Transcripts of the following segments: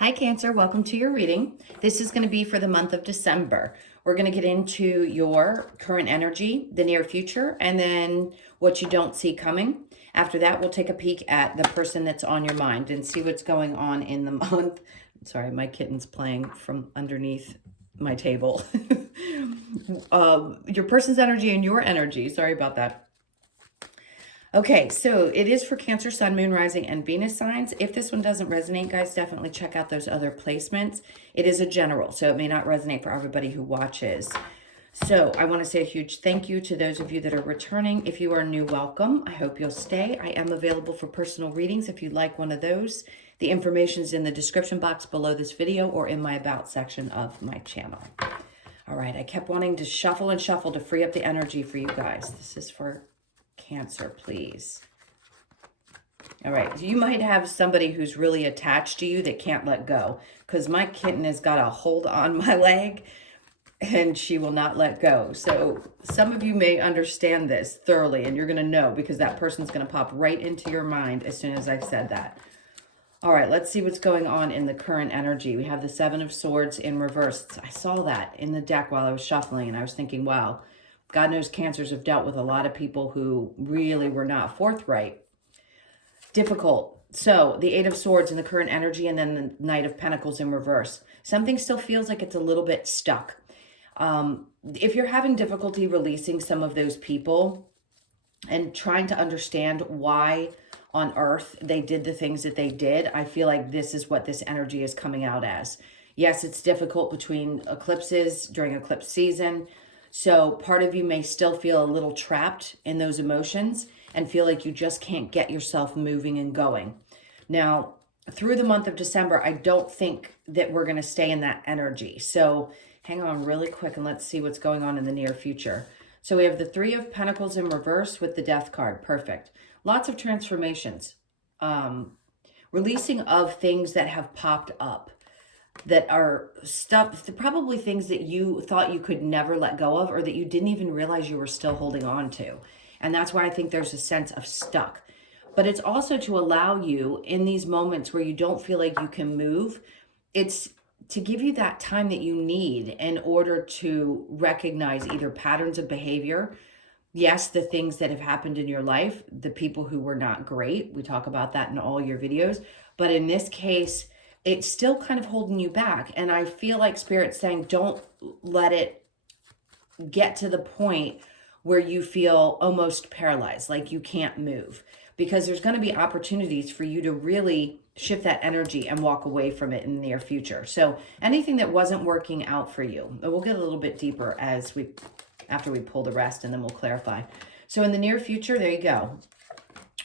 Hi, Cancer. Welcome to your reading. This is going to be for the month of December. We're going to get into your current energy, the near future, and then what you don't see coming. After that, we'll take a peek at the person that's on your mind and see what's going on in the month. Sorry, my kitten's playing from underneath my table. Your person's energy and your energy. Sorry about that. Okay, so it is for Cancer, Sun, Moon, Rising, and Venus signs. If this one doesn't resonate, guys, definitely check out those other placements. It is a general, so it may not resonate for everybody who watches. So I want to say a huge thank you to those of you that are returning. If you are new, welcome. I hope you'll stay. I am available for personal readings if you'd like one of those. The information is in the description box below this video or in my About section of my channel. All right, I kept wanting to shuffle and shuffle to free up the energy for you guys. This is for Cancer, please. All right, you might have somebody who's really attached to you that can't let go, because my kitten has got a hold on my leg and she will not let go. So some of you may understand this thoroughly, and you're going to know because that person's going to pop right into your mind as soon as I've said that. All right, let's see what's going on in the current energy. We have the Seven of Swords in reverse. I saw that in the deck while I was shuffling, and I was thinking, wow, God knows Cancers have dealt with a lot of people who really were not forthright. Difficult. So the Eight of Swords in the current energy, and then the Knight of Pentacles in reverse. Something still feels like it's a little bit stuck. If you're having difficulty releasing some of those people and trying to understand why on earth they did the things that they did, I feel like this is what this energy is coming out as. Yes, it's difficult between eclipses during eclipse season. So part of you may still feel a little trapped in those emotions and feel like you just can't get yourself moving and going. Now, through the month of December, I don't think that we're going to stay in that energy. So hang on really quick and let's see what's going on in the near future. So we have the Three of Pentacles in reverse with the Death card. Perfect. Lots of transformations. Releasing of things that have popped up, that are stuff, probably things that you thought you could never let go of, or that you didn't even realize you were still holding on to. And that's why I think there's a sense of stuck. But it's also to allow you in these moments where you don't feel like you can move. It's to give you that time that you need in order to recognize either patterns of behavior. Yes, the things that have happened in your life, the people who were not great. We talk about that in all your videos. But in this case, it's still kind of holding you back. And I feel like Spirit's saying, don't let it get to the point where you feel almost paralyzed, like you can't move. Because there's going to be opportunities for you to really shift that energy and walk away from it in the near future. So anything that wasn't working out for you, we'll get a little bit deeper after we pull the rest, and then we'll clarify. So in the near future, there you go.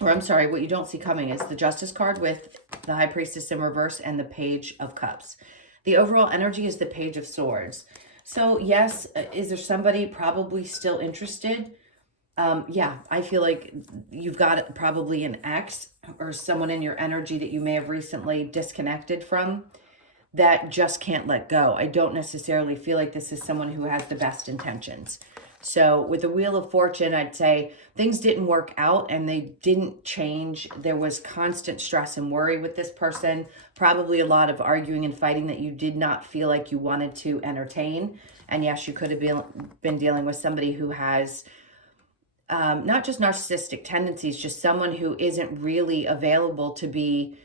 Or I'm sorry, what you don't see coming is the Justice card with the High Priestess in reverse and the Page of Cups. The overall energy is the Page of Swords. So yes, is there somebody probably still interested? Yeah, I feel like you've got probably an ex or someone in your energy that you may have recently disconnected from that just can't let go. I don't necessarily feel like this is someone who has the best intentions. So with the Wheel of Fortune, I'd say things didn't work out and they didn't change. There was constant stress and worry with this person, probably a lot of arguing and fighting that you did not feel like you wanted to entertain. And yes, you could have been dealing with somebody who has not just narcissistic tendencies, just someone who isn't really available to be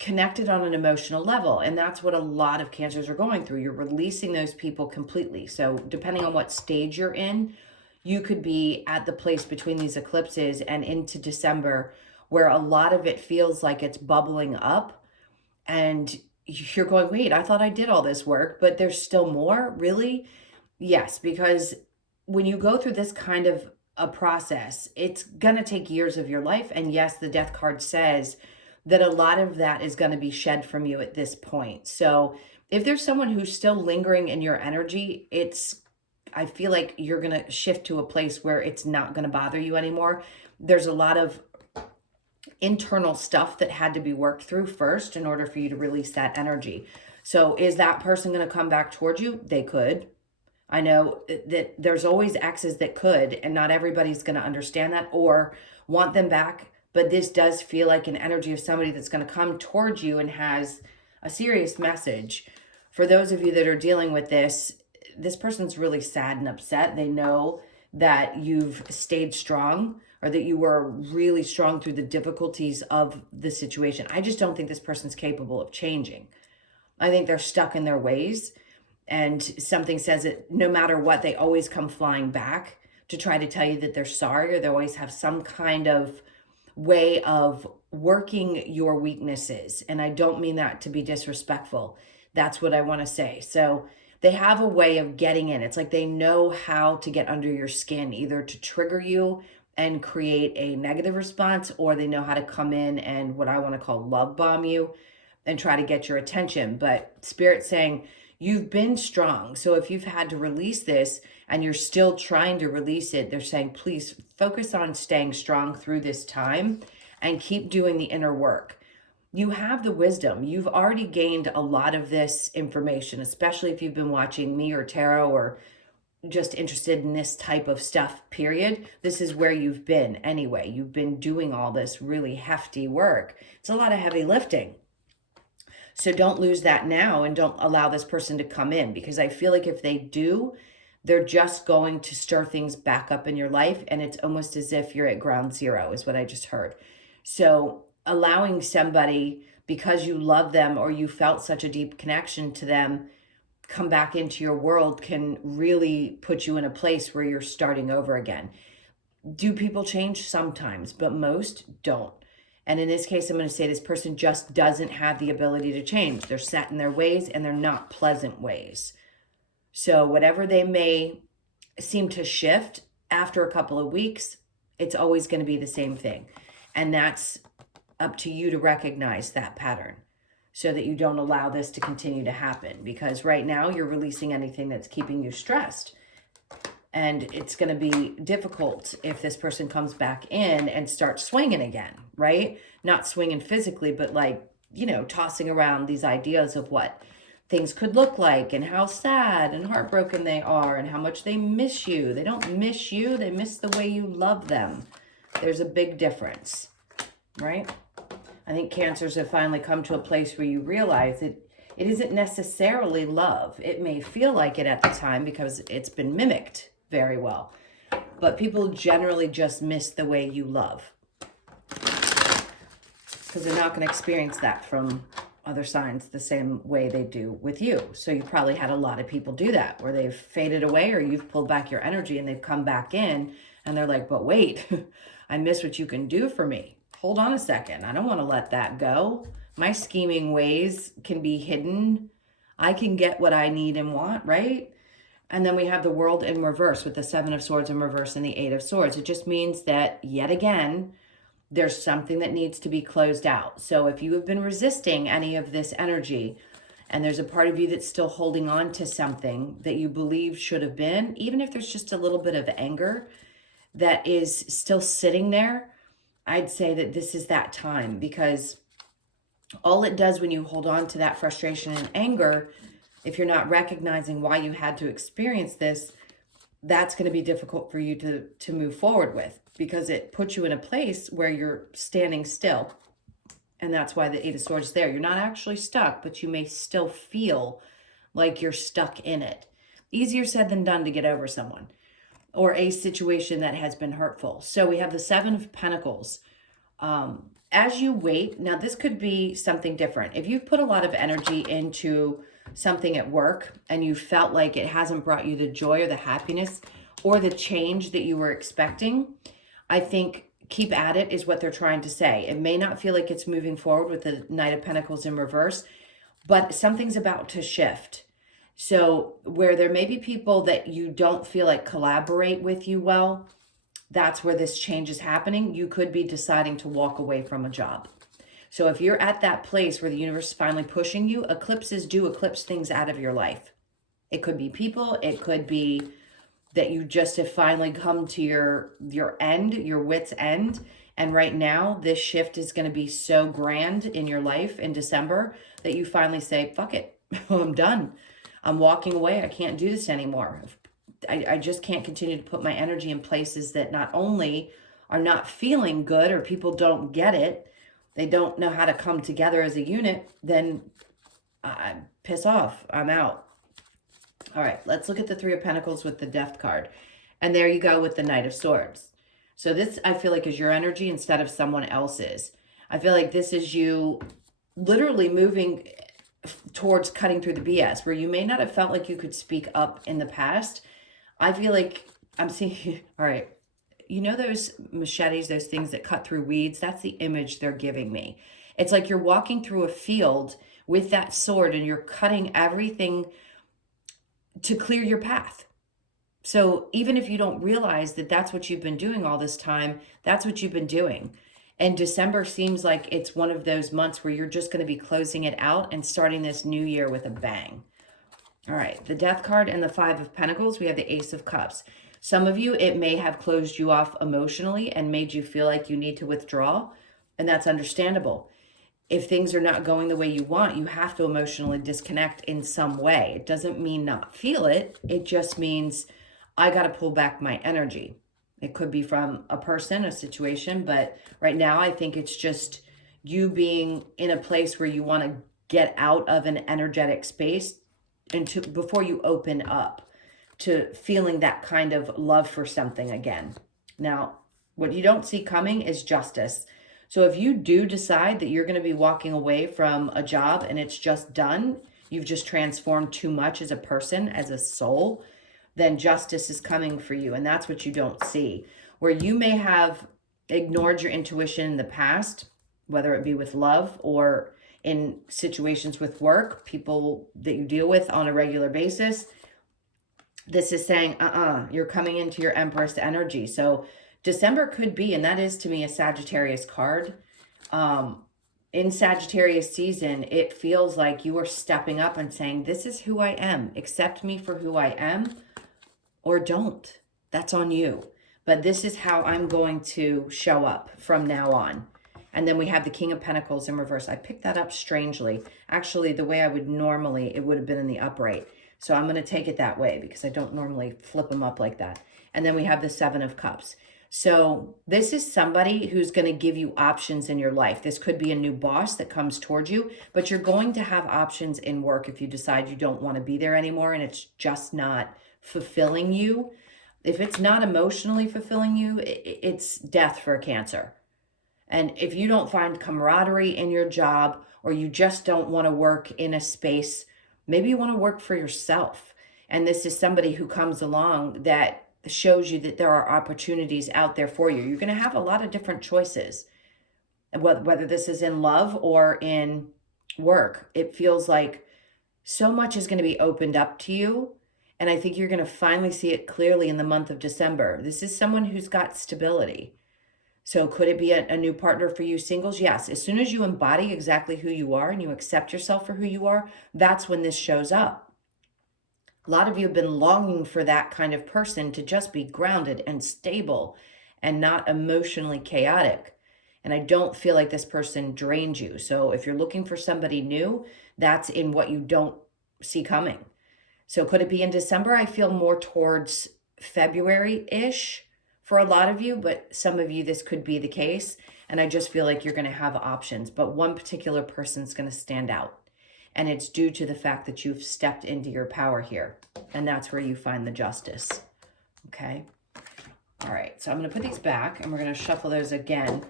connected on an emotional level. And that's what a lot of Cancers are going through. You're releasing those people completely. So depending on what stage you're in, you could be at the place between these eclipses and into December where a lot of it feels like it's bubbling up and you're going, wait, I thought I did all this work, but there's still more, really? Yes, because when you go through this kind of a process, it's going to take years of your life. And yes, the Death card says that a lot of that is going to be shed from you at this point. So if there's someone who's still lingering in your energy, I feel like you're going to shift to a place where it's not going to bother you anymore. There's a lot of internal stuff that had to be worked through first in order for you to release that energy. So is that person going to come back towards you? They could. I know that there's always exes that could, and not everybody's going to understand that or want them back. But this does feel like an energy of somebody that's going to come towards you and has a serious message for those of you that are dealing with this. This person's really sad and upset. They know that you've stayed strong, or that you were really strong through the difficulties of the situation. I just don't think this person's capable of changing. I think they're stuck in their ways, and something says that no matter what, they always come flying back to try to tell you that they're sorry, or they always have some kind of way of working your weaknesses. And I don't mean that to be disrespectful. That's what I want to say. So they have a way of getting in. It's like they know how to get under your skin, either to trigger you and create a negative response, or they know how to come in and what I want to call love bomb you and try to get your attention. But Spirit's saying you've been strong. So if you've had to release this and you're still trying to release it, they're saying, please focus on staying strong through this time and keep doing the inner work. You have the wisdom. You've already gained a lot of this information, especially if you've been watching me or tarot, or just interested in this type of stuff, period. This is where you've been anyway. You've been doing all this really hefty work. It's a lot of heavy lifting. So don't lose that now, and don't allow this person to come in, because I feel like if they do, they're just going to stir things back up in your life. And it's almost as if you're at ground zero, is what I just heard. So allowing somebody, because you love them or you felt such a deep connection to them, come back into your world can really put you in a place where you're starting over again. Do people change? Sometimes, but most don't. And in this case, I'm going to say this person just doesn't have the ability to change. They're set in their ways, and they're not pleasant ways. So whatever they may seem to shift after a couple of weeks, it's always going to be the same thing. And that's up to you to recognize that pattern, so that you don't allow this to continue to happen. Because right now you're releasing anything that's keeping you stressed. And it's going to be difficult if this person comes back in and starts swinging again, right? Not swinging physically, but like, tossing around these ideas of what things could look like, and how sad and heartbroken they are, and how much they miss you. They don't miss you. They miss the way you love them. There's a big difference, right? I think Cancers have finally come to a place where you realize that it isn't necessarily love. It may feel like it at the time because it's been mimicked very well. But people generally just miss the way you love, because they're not going to experience that from other signs the same way they do with you. So you probably had a lot of people do that, where they've faded away, or you've pulled back your energy and they've come back in and they're like, but wait, I miss what you can do for me. Hold on a second. I don't want to let that go. My scheming ways can be hidden. I can get what I need and want, right? And then we have the World in reverse, with the Seven of Swords in reverse and the Eight of Swords. It just means that, yet again, there's something that needs to be closed out. So if you have been resisting any of this energy, and there's a part of you that's still holding on to something that you believe should have been, even if there's just a little bit of anger that is still sitting there, I'd say that this is that time. Because all it does when you hold on to that frustration and anger, if you're not recognizing why you had to experience this, that's going to be difficult for you to move forward with, because it puts you in a place where you're standing still. And that's why the Eight of Swords is there. You're not actually stuck, but you may still feel like you're stuck in it. Easier said than done to get over someone or a situation that has been hurtful. So we have the Seven of Pentacles. As you wait, now this could be something different. If you've put a lot of energy into something at work and you felt like it hasn't brought you the joy or the happiness or the change that you were expecting, I think keep at it is what they're trying to say. It may not feel like it's moving forward with the Knight of Pentacles in reverse, but something's about to shift. So where there may be people that you don't feel like collaborate with you well, that's where this change is happening. You could be deciding to walk away from a job. So if you're at that place where the universe is finally pushing you, eclipses do eclipse things out of your life. It could be people. It could be that you just have finally come to your end, your wit's end. And right now, this shift is going to be so grand in your life in December that you finally say, fuck it, I'm done. I'm walking away. I can't do this anymore. I just can't continue to put my energy in places that not only are not feeling good, or people don't get it, they don't know how to come together as a unit, then Piss off. I'm out. All right, let's look at the Three of Pentacles with the Death card. And there you go with the Knight of Swords. So this, I feel like, is your energy instead of someone else's. I feel like this is you literally moving towards cutting through the BS, where you may not have felt like you could speak up in the past. I feel like I'm seeing, all right, you know those machetes, those things that cut through weeds? That's the image they're giving me. It's like you're walking through a field with that sword and you're cutting everything to clear your path. So even if you don't realize that that's what you've been doing all this time, that's what you've been doing. And December seems like it's one of those months where you're just going to be closing it out and starting this new year with a bang. All right, the Death card and the Five of Pentacles, we have the Ace of Cups. Some of you, it may have closed you off emotionally and made you feel like you need to withdraw, and that's understandable. If things are not going the way you want, you have to emotionally disconnect in some way. It doesn't mean not feel it. It just means I got to pull back my energy. It could be from a person, a situation, but right now I think it's just you being in a place where you want to get out of an energetic space and before you open up to feeling that kind of love for something again. Now, what you don't see coming is justice. So if you do decide that you're going to be walking away from a job and it's just done, you've just transformed too much as a person, as a soul, then justice is coming for you. And that's what you don't see. Where you may have ignored your intuition in the past, whether it be with love or in situations with work, people that you deal with on a regular basis, this is saying, you're coming into your Empress energy. So December could be, and that is to me a Sagittarius card. In Sagittarius season, it feels like you are stepping up and saying, this is who I am. Accept me for who I am or don't. That's on you. But this is how I'm going to show up from now on. And then we have the King of Pentacles in reverse. I picked that up strangely. Actually, the way I would normally, it would have been in the upright. So I'm going to take it that way because I don't normally flip them up like that. And then we have the Seven of Cups. So this is somebody who's going to give you options in your life. This could be a new boss that comes towards you, but you're going to have options in work if you decide you don't want to be there anymore and it's just not fulfilling you. If it's not emotionally fulfilling you, it's death for a Cancer. And if you don't find camaraderie in your job or you just don't want to work in a space, maybe you want to work for yourself. And this is somebody who comes along that shows you that there are opportunities out there for you. You're going to have a lot of different choices, whether this is in love or in work. It feels like so much is going to be opened up to you. And I think you're going to finally see it clearly in the month of December. This is someone who's got stability. So could it be a new partner for you singles? Yes. As soon as you embody exactly who you are and you accept yourself for who you are, that's when this shows up. A lot of you have been longing for that kind of person to just be grounded and stable and not emotionally chaotic. And I don't feel like this person drains you. So if you're looking for somebody new, that's in what you don't see coming. So could it be in December? I feel more towards February-ish for a lot of you, but some of you, this could be the case. And I just feel like you're going to have options, but one particular person's going to stand out. And it's due to the fact that you've stepped into your power here. And that's where you find the justice. Okay. All right. So I'm going to put these back and we're going to shuffle those again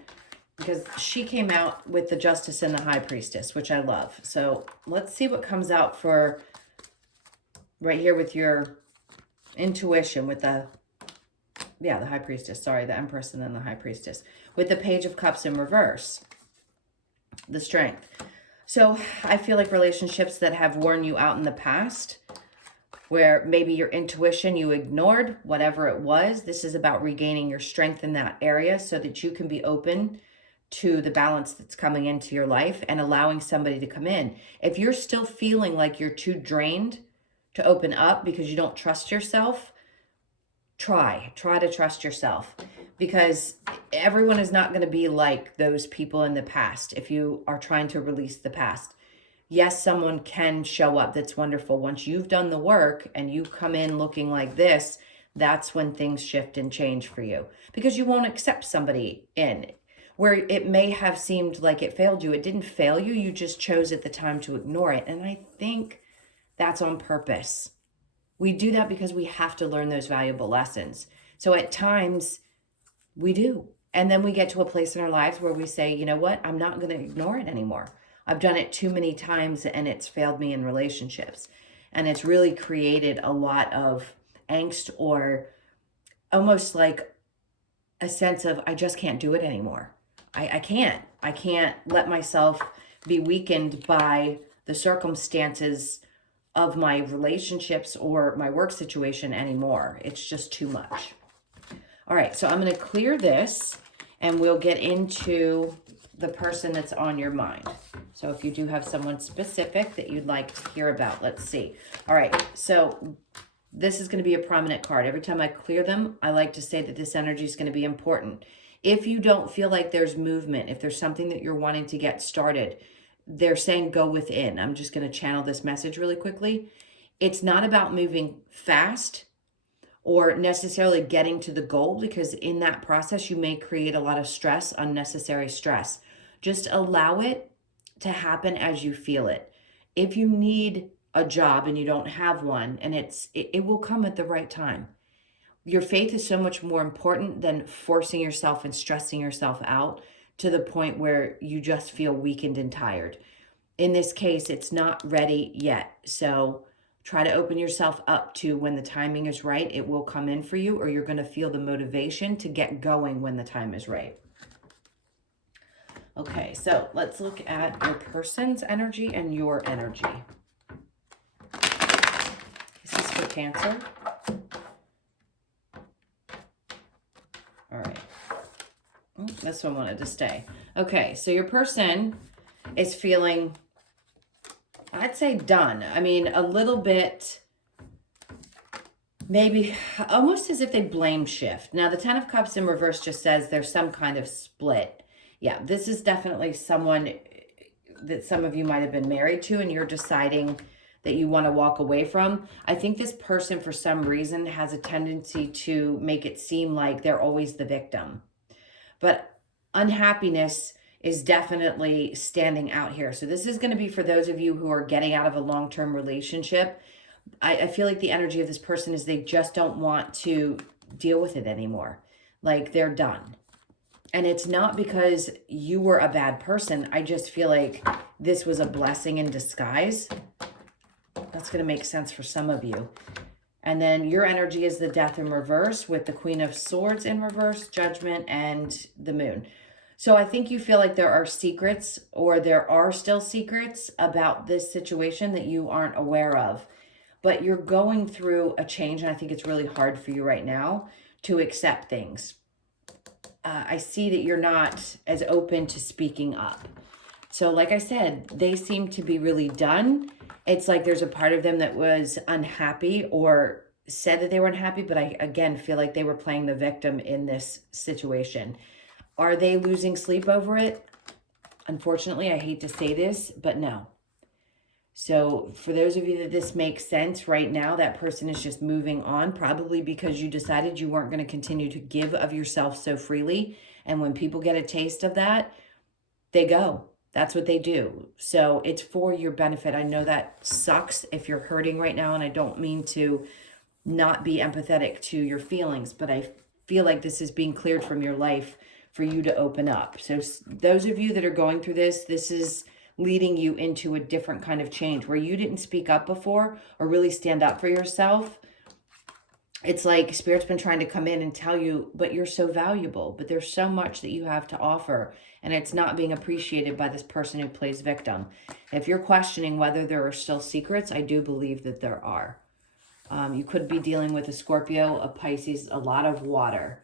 because she came out with the Justice and the High Priestess, which I love. So let's see what comes out for right here with your intuition with the High Priestess. Sorry, the Empress and then the High Priestess. With the Page of Cups in reverse. The Strength. So I feel like relationships that have worn you out in the past, where maybe your intuition you ignored, whatever it was, this is about regaining your strength in that area so that you can be open to the balance that's coming into your life and allowing somebody to come in. If you're still feeling like you're too drained to open up because you don't trust yourself, try to trust yourself, because everyone is not going to be like those people in the past. If you are trying to release the past, yes, someone can show up. That's wonderful. Once you've done the work and you come in looking like this, that's when things shift and change for you, because you won't accept somebody in. where it may have seemed like it failed you. It didn't fail you. You just chose at the time to ignore it. And I think that's on purpose. We do that because we have to learn those valuable lessons. So at times we do. And then we get to a place in our lives where we say, you know what? I'm not going to ignore it anymore. I've done it too many times and it's failed me in relationships. And it's really created a lot of angst, or almost like a sense of, I just can't do it anymore. I can't let myself be weakened by the circumstances of my relationships or my work situation anymore. It's just too much. All right, so I'm going to clear this and we'll get into the person that's on your mind. So if you do have someone specific that you'd like to hear about, let's see. All right, so this is going to be a prominent card. Every time I clear them, I like to say that this energy is going to be important. If you don't feel like there's movement, if there's something that you're wanting to get started, they're saying go within. I'm just going to channel this message really quickly. It's not about moving fast or necessarily getting to the goal, because in that process, you may create a lot of stress, unnecessary stress. Just allow it to happen as you feel it. If you need a job and you don't have one, and it will come at the right time. Your faith is so much more important than forcing yourself and stressing yourself out to the point where you just feel weakened and tired. In this case, it's not ready yet. So try to open yourself up to when the timing is right, it will come in for you, or you're going to feel the motivation to get going when the time is right. Okay, so let's look at your person's energy and your energy. This is for Cancer. All right. Oh, this one wanted to stay. Okay, so your person is feeling, I'd say, done. I mean, a little bit, maybe almost as if they blame shift. Now, the Ten of Cups in reverse just says there's some kind of split. Yeah, this is definitely someone that some of you might have been married to and you're deciding that you want to walk away from. I think this person, for some reason, has a tendency to make it seem like they're always the victim. But unhappiness is definitely standing out here. So this is going to be for those of you who are getting out of a long-term relationship. I feel like the energy of this person is they just don't want to deal with it anymore. Like they're done. And it's not because you were a bad person. I just feel like this was a blessing in disguise. That's going to make sense for some of you. And then your energy is the Death in reverse with the Queen of Swords in reverse, Judgment, and the Moon. So I think you feel like there are secrets, or there are still secrets about this situation that you aren't aware of. But you're going through a change, and I think it's really hard for you right now to accept things. I see that you're not as open to speaking up. So like I said, they seem to be really done. It's like there's a part of them that was unhappy or said that they were unhappy, but I, again, feel like they were playing the victim in this situation. Are they losing sleep over it? Unfortunately, I hate to say this, but no. So for those of you that this makes sense right now, that person is just moving on, probably because you decided you weren't going to continue to give of yourself so freely. And when people get a taste of that, they go. That's what they do. So it's for your benefit. I know that sucks if you're hurting right now, and I don't mean to not be empathetic to your feelings, but I feel like this is being cleared from your life for you to open up. So those of you that are going through this, this is leading you into a different kind of change where you didn't speak up before or really stand up for yourself. It's like Spirit's been trying to come in and tell you, but you're so valuable, but there's so much that you have to offer, and it's not being appreciated by this person who plays victim. If you're questioning whether there are still secrets, I do believe that there are. You could be dealing with a Scorpio, a Pisces, a lot of water.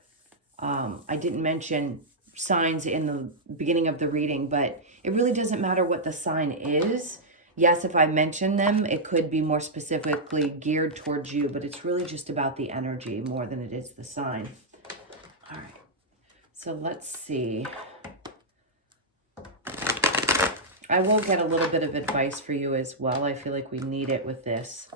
I didn't mention signs in the beginning of the reading, but it really doesn't matter what the sign is. Yes, if I mention them, it could be more specifically geared towards you, but it's really just about the energy more than it is the sign. All right, so let's see. I will get a little bit of advice for you as well. I feel like we need it with this.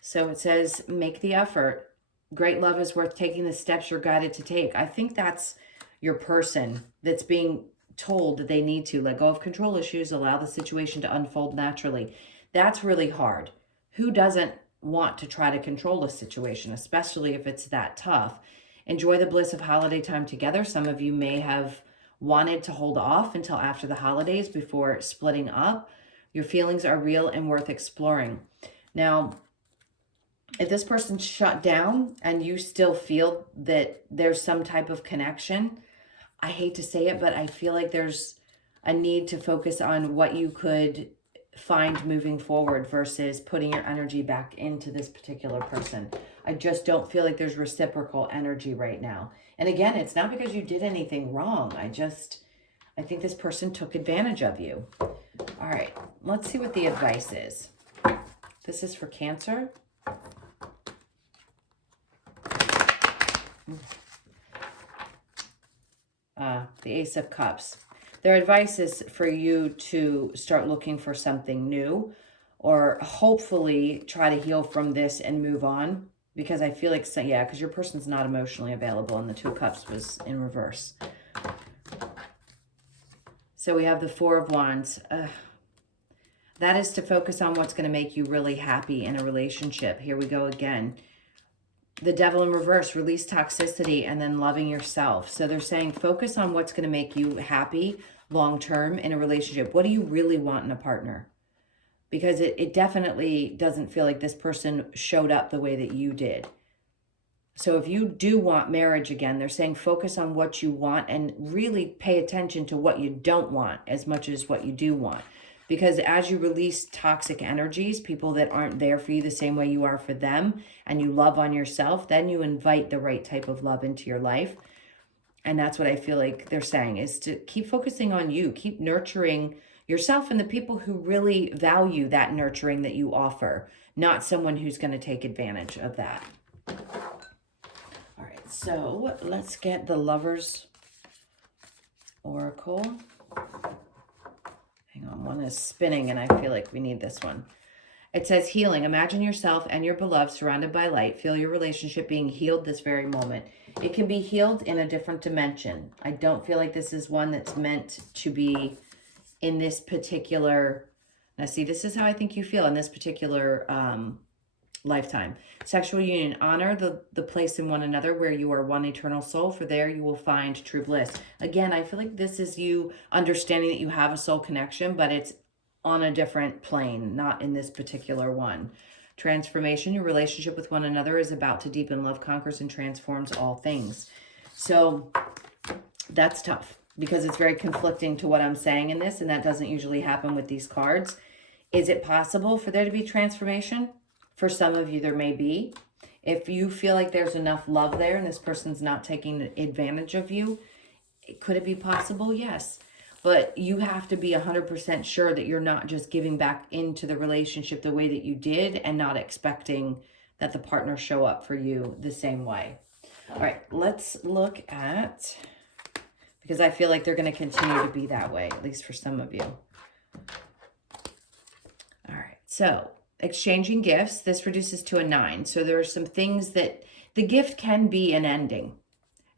So it says, make the effort. Great love is worth taking the steps you're guided to take. I think that's your person that's being told that they need to let go of control issues, allow the situation to unfold naturally. That's really hard. Who doesn't want to try to control a situation, especially if it's that tough? Enjoy the bliss of holiday time together. Some of you may have wanted to hold off until after the holidays before splitting up. Your feelings are real and worth exploring. Now, if this person's shut down and you still feel that there's some type of connection, I hate to say it, but I feel like there's a need to focus on what you could find moving forward versus putting your energy back into this particular person. I just don't feel like there's reciprocal energy right now. And again, it's not because you did anything wrong. I think this person took advantage of you. All right, let's see what the advice is. This is for Cancer. The Ace of Cups. Their advice is for you to start looking for something new, or hopefully try to heal from this and move on, because I feel like, because your person's not emotionally available, and the Two of Cups was in reverse. So we have the Four of Wands. That is to focus on what's going to make you really happy in a relationship. Here we go again. The Devil in reverse, release toxicity and then loving yourself. So they're saying focus on what's going to make you happy long-term in a relationship. What do you really want in a partner? Because it definitely doesn't feel like this person showed up the way that you did. So if you do want marriage again, they're saying focus on what you want and really pay attention to what you don't want as much as what you do want. Because as you release toxic energies, people that aren't there for you the same way you are for them, and you love on yourself, then you invite the right type of love into your life. And that's what I feel like they're saying, is to keep focusing on you, keep nurturing yourself and the people who really value that nurturing that you offer, not someone who's going to take advantage of that. All right, so let's get the Lover's Oracle. Hang on, one is spinning and I feel like we need this one. It says healing. Imagine yourself and your beloved surrounded by light. Feel your relationship being healed this very moment. It can be healed in a different dimension. I don't feel like this is one that's meant to be in this particular... Now see, this is how I think you feel in this particular lifetime. Sexual union. Honor the place in one another where you are one eternal soul, for there you will find true bliss. Again, I feel like this is you understanding that you have a soul connection, but it's on a different plane, not in this particular one. Transformation. Your relationship with one another is about to deepen. Love conquers and transforms all things. So that's tough because it's very conflicting to what I'm saying in this, and that doesn't usually happen with these cards. Is it possible for there to be transformation? For some of you, there may be. If you feel like there's enough love there and this person's not taking advantage of you, could it be possible? Yes. But you have to be 100% sure that you're not just giving back into the relationship the way that you did and not expecting that the partner show up for you the same way. All right, let's look at, because I feel like they're going to continue to be that way, at least for some of you. All right, so exchanging gifts, this reduces to a 9. So there are some things that the gift can be an ending,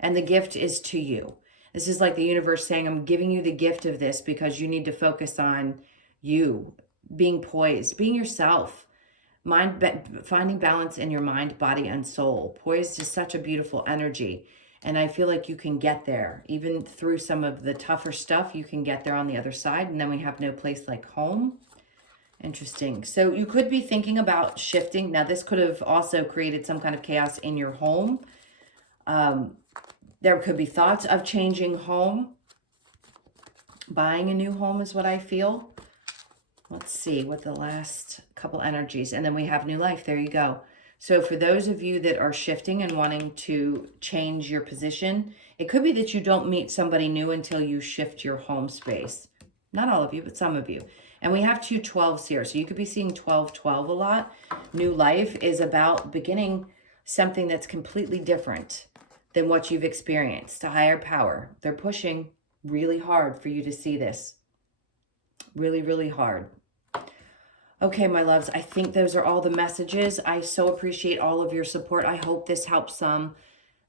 and the gift is to you. This is like the universe saying, I'm giving you the gift of this because you need to focus on you, being poised, being yourself, finding balance in your mind, body, and soul. Poised is such a beautiful energy. And I feel like you can get there. Even through some of the tougher stuff, you can get there on the other side. And then we have no place like home. Interesting. So you could be thinking about shifting. Now, this could have also created some kind of chaos in your home. There could be thoughts of changing home. Buying a new home is what I feel. Let's see what the last couple energies. And then we have new life. There you go. So for those of you that are shifting and wanting to change your position, it could be that you don't meet somebody new until you shift your home space. Not all of you, but some of you. And we have 2 12s here. So you could be seeing 12-12 a lot. New life is about beginning something that's completely different than what you've experienced. A higher power. They're pushing really hard for you to see this. Really, really hard. Okay, my loves, I think those are all the messages. I so appreciate all of your support. I hope this helps some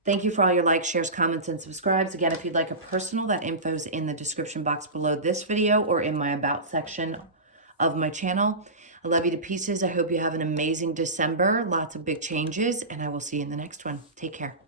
Thank you for all your likes, shares, comments, and subscribes. Again, if you'd like a personal, that info's in the description box below this video or in my about section of my channel. I love you to pieces. I hope you have an amazing December. Lots of big changes, and I will see you in the next one. Take care.